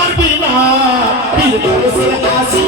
পারবি না পীর গাউসের আসি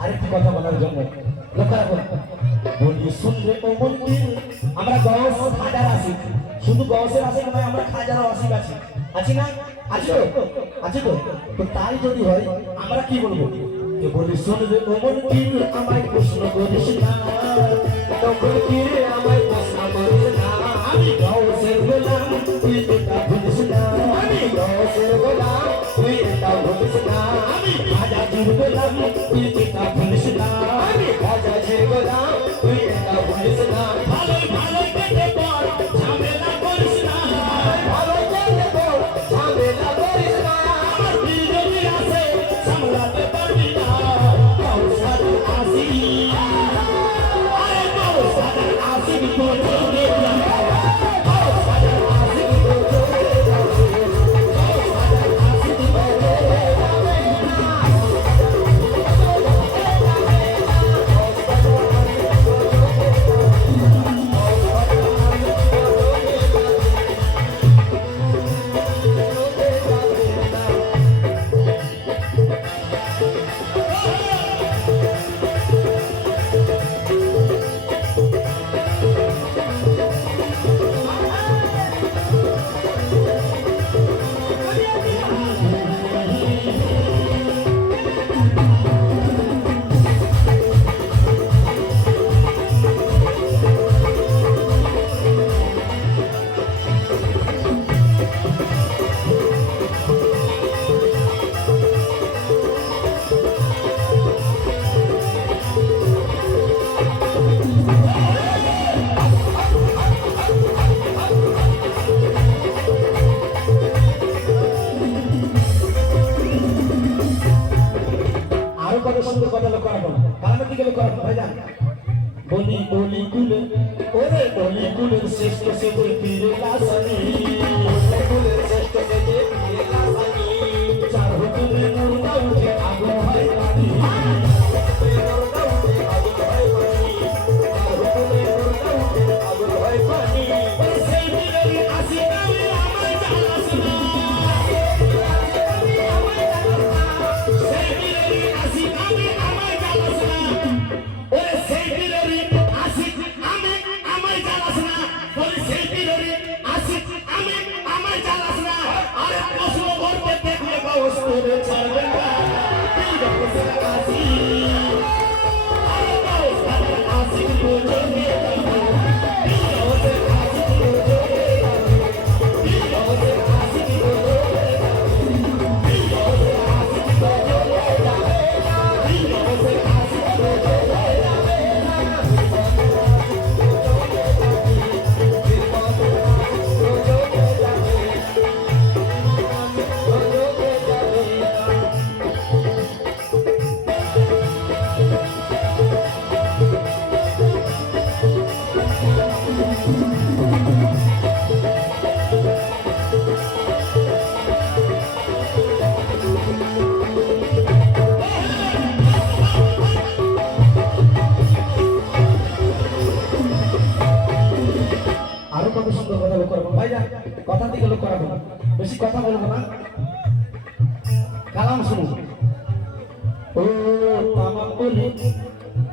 আরেকটি কথা বলার জন্য লক্ষ্য রাখুন বলি শুনলে ও মন্দির আমরা গস হাজার আছি শুধু গসের আছি নয় আমরা হাজারও আশিক আছি আছি না আছে তো তো তাই যদি হয় আমরা কি বলবো যে বলি শুনলে ও মন্দির আমায় প্রশ্ন করিস না তখন কি রে আমায় প্রশ্ন করিস না আমি গসের গোলাম তুই এটা ভুলিস না আমি গসের গোলাম তুই এটা ভুলিস না আমি হাজার গোলাম তুই এটা ভুলিস না আমি হাজার গোলাম তুই এটা ভুলিস না ভালো ভালো কেটে পড় ঝামেলা করিস না ভালো কেটে পড় ঝামেলা করিস না আমার দিল যদি আসে সামলাতে পারবি না কৌশল আসি আরে কৌশল আসি বলে বলি বলি কুলে ওরে বলি কুলের শ্রেষ্ঠ সেজে পীরে লাসানি কুলের শ্রেষ্ঠ সেজে পীরে লাসানি চার হুকুমে নরদা উঠে আগুন হয় পানি নরদা উঠে আগুন হয় পানি চার হুকুমে নরদা উঠে আগুন হয় পানি সেই পীরের আসি নামে আমায় জানাস না সেই পীরের আসি নামে আমায় জানাস না ওরে সেই পীরের আসি আমি আমায় জানাস না বলি সেই পীরের আসি আমি আমায় জানাস না আরে প্রশ্ন করতে দেখলে বাউস করে ছাড়বে না পীর গাউসের আসি আরে বাউস আসি বলে পীর গাউসের আসি বলে কত সুন্দর কথা লক্ষ্য রাখবো ভাই যা কথা দিকে লক্ষ্য রাখবো বেশি কথা বলবো না কালাম শুনুন ও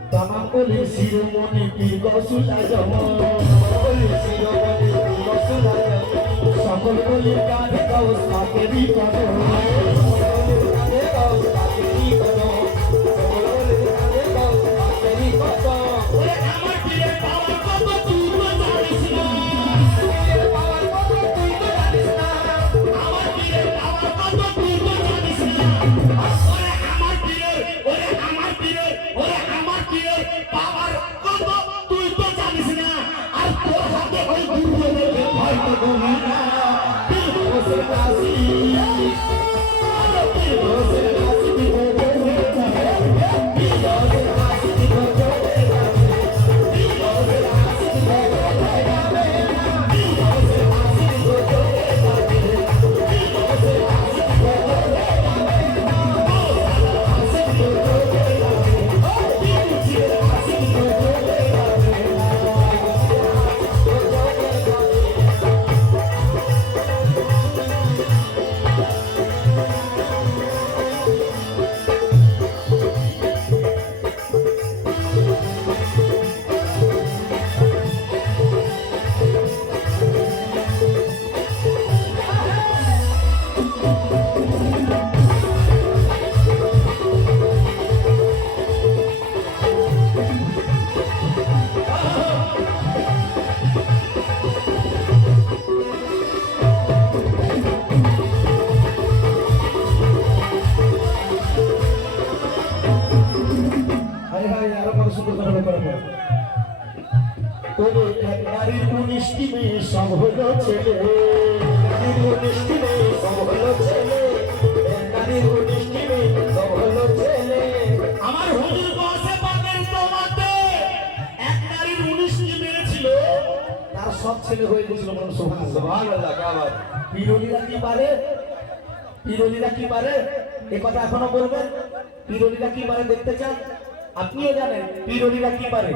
তামাম বলি শিরোমণি পীর গসুলা জমন শিরোমণি পীর গসুলা জমন সকল বলি কাঁধে গাউস পাকেরই কদম কাঁধে গাউস পাকেরই কদম সকল বলি কাঁধে গাউস পাকেরই কদম ওরে আমার পীরের পাওয়ার কত তুই তো জানিস না পীরের পাওয়ার কত তুই তো জানিস না আমার পীরের পাওয়ার কত তুই তো জানিস না ওরে আমার পীরের পাওয়ার কত তুই তো জানিস না আর তোর হাতে ওই দুর্যোগের ভয় তো কমে না দিল বসে কাশি দিল বসে কাশি দিল বসে কাশি দিল বসে কাশি দিল বসে নারীর গুণিষ্টি মেয়ে সব হলো ছেলে নারীর গুণিষ্টি মেয়ে সব হলো ছেলে নারীর গুণিষ্টি মেয়ে সব হলো ছেলে আমার হুজুর বসে পাবেন তোমাতে এক নারীর গুণিষ্টি মেয়ে ছিল তার সব ছেলে হয়ে গেছিল মনে সুবহানাল্লাহ কাবার বিরোধীরা কি পারে বিরোধীরা কি পারে এই কথা এখনো বলবেন বিরোধীরা কি পারে দেখতে চান আপনিও জানেন বিরোধীরা কি পারে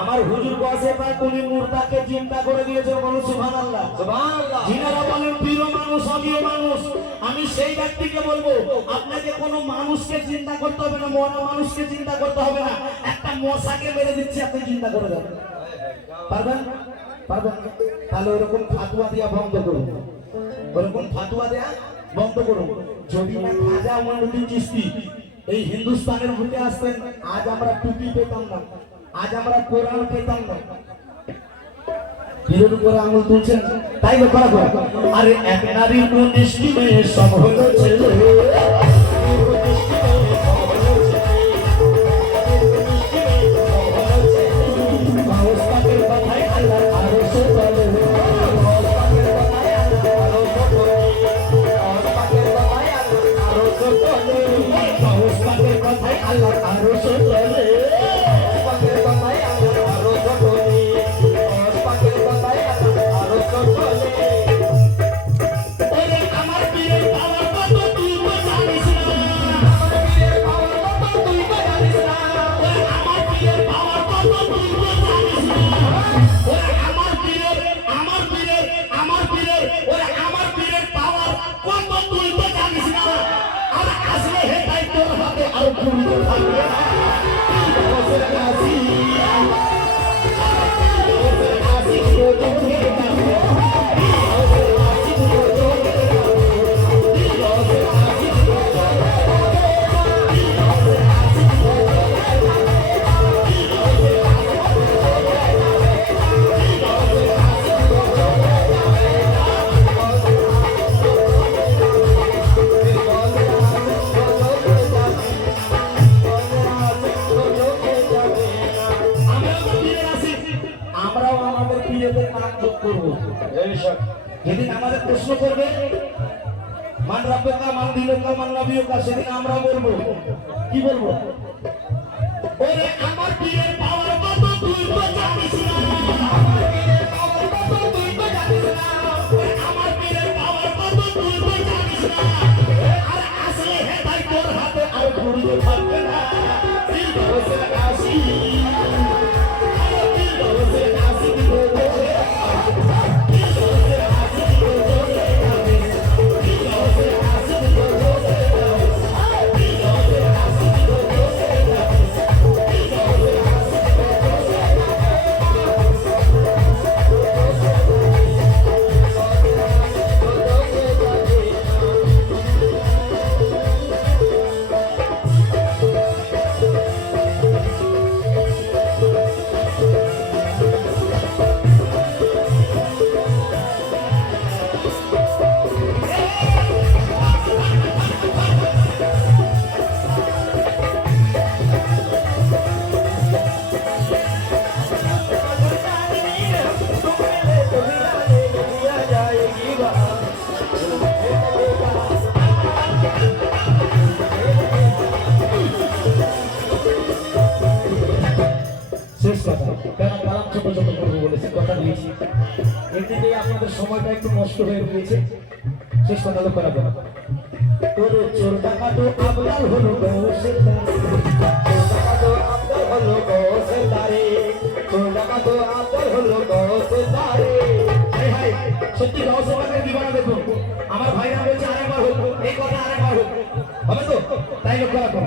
আমার হুজুর বসে পায় কোনি মুর্দাকে চিন্তা করে দিয়েছে বলো সুবহানাল্লাহ সুবহানাল্লাহ যিনারা বলেন পীর মানুষ অমীয় মানুষ আমি সেই ব্যক্তিকে বলবো আপনাকে কোনো মানুষকে চিন্তা করতে হবে না মরা মানুষকে চিন্তা করতে হবে না একটা মশাকে মেরে দিচ্ছি আপনি চিন্তা করে যাবেন পারবেন পারবেন তাহলে ওরকম ফাতুয়া দিয়া বন্ধ করুন ওরকম ফাতুয়া দেয়া বন্ধ করুন যদি না খাজা মঈনুদ্দিন চিশতি এই হিন্দুস্তানের বুকে আসতেন আজ আমরা টুপি পেতাম না আজ আমরা কোরআন পেতাম না পীরের উপরে আঙুল তুলছেন তাই তো করা আরে এক নারীর দৃষ্টি মেয়ে সব হলো ছেলে Allah harus যেদিন আমাদের প্রশ্ন করবে মান রাব্বুকা মান দিনুকা মান নবিয়ুকা সেদিন আমরা বলবো কি বলবো ওরে আমার পীরের পাওয়ার কত তুই তো জানিস না আমার পীরের পাওয়ার কত তুই তো জানিস না আমার পীরের পাওয়ার কত তুই তো জানিস না আর আসলে হেদায়েত তোর হাতে আর ঘুরিয়ে থাকবে না দিল বসে আসি দিল বসে আসি বেশি কথা দিয়েছি, এমনিতে আপনাদের সময়টা একটু নষ্ট হয়ে গিয়েছে। শেষ কথা লক্ষ্য রাখবো। তোর চোর ডাকাতো আবদার হলো গৌসের দ্বারে, চোর ডাকাতো আবদার হলো গৌসের দ্বারে, চোর ডাকাতো আবদার হলো গৌসের দ্বারে। হাই হাই, সত্যি গৌসের বাগের দিবানা দেখুন। আমার ভাইরা বলছে আরেকবার হোক, এই কথা আরেকবার হোক, হবে তো? তাই লক্ষ্য রাখো।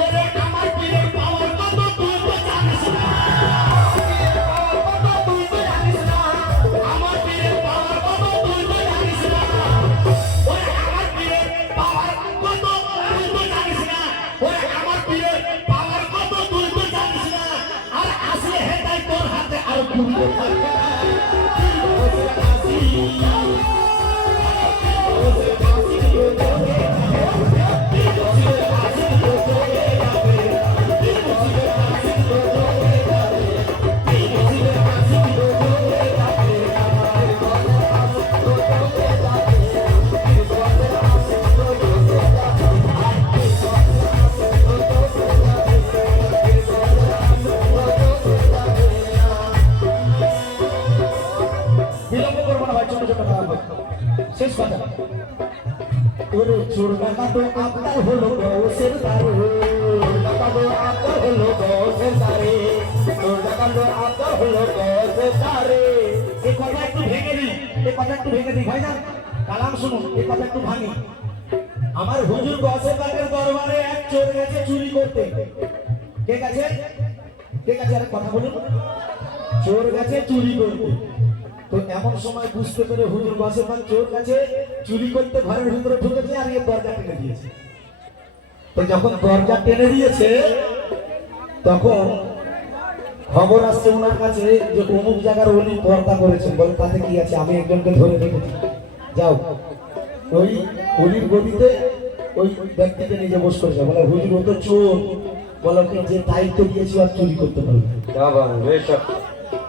ওরে আমার পীরের পাওয়ার কত তুই তো জানিস না, তুই তো জানিস না, আমার পীরের পাওয়ার কত তুই তো জানিস না। ওরে আমার পীরের পাওয়ার কত তুই তো জানিস না, ওরে আমার পীরের পাওয়ার কত তুই তো জানিস না। আর আসলে হেটাই তোর হাতে আর কুড়ি থাকবে না। শেষ কথা। ওরে চোর ডাকাতো আবদার হলো গৌসের দ্বারে, চোর ডাকাতো আবদার হলো গৌসের দ্বারে, চোর ডাকাতো আবদার হলো গৌসের দ্বারে। এই কথা একটু ভেঙে দিই, এই কথা একটু ভেঙে দিই ভাই না, কালাম শুনুন, এই কথা একটু ভাঙি। আমার হুজুর গৌসের বাগের দরবারে এক চোর গেছে চুরি করতে। ঠিক আছে, ঠিক আছে, আরে কথা বলুন। চোর গেছে চুরি করতে, তো এমন সময় বুঝতে পেরে হুজুর গৌসের বাগ চোর গেছে চুরি করতে ঘরের ভিতরে ঢুকেছে, আর এ দরজা টেনে দিয়েছে। তো যখন দরজা টেনে দিয়েছে তখন খবর আসছে ওনার কাছে যে অমুক জায়গার উনি পর্দা করেছেন। বলে তাতে কি আছে, আমি একজনকে ধরে রেখেছি, যাও ওই অলির গদিতে ওই ব্যক্তিকে নিজে বস করেছে। বলে হুজুর ও তো চোর, বলো কি যে দায়িত্ব দিয়েছি আর চুরি করতে পারবে,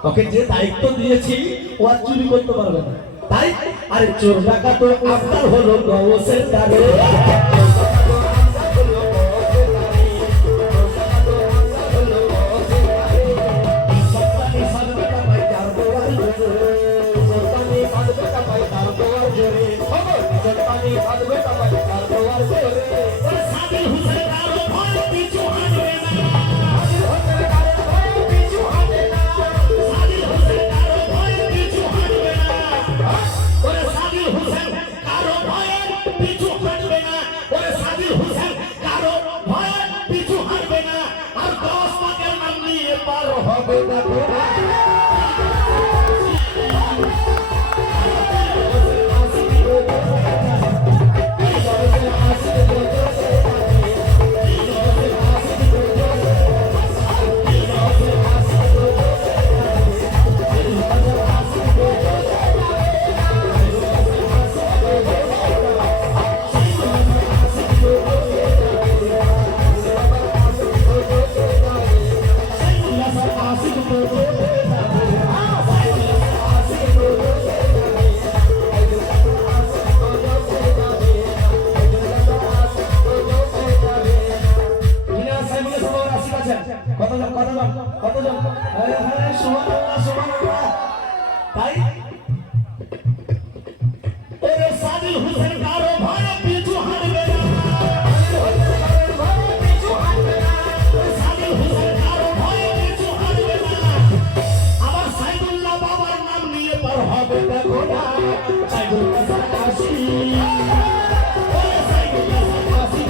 ওকে যে দায়িত্ব দিয়েছি ও আর চুরি করতে পারবে না। তাই আরে চোর ডাকাতো আবদার হলো গৌসের দ্বারে, তাই ওরে সাদিল হোসেন কারো ভয় পিছু হাঁটবে না, সাদিল হোসেন কারো ভয় পিছু হাঁটবে না। আমার সাইদুল্লাহ বাবার নাম নিয়ে পার হবে দেখো না, সাইদুল্লাহ সাকাশি, ওরে সাইদুল্লাহ সাকাশি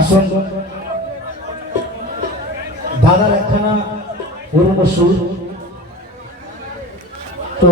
আসুন দাদার একখানা পুরনো সুর তো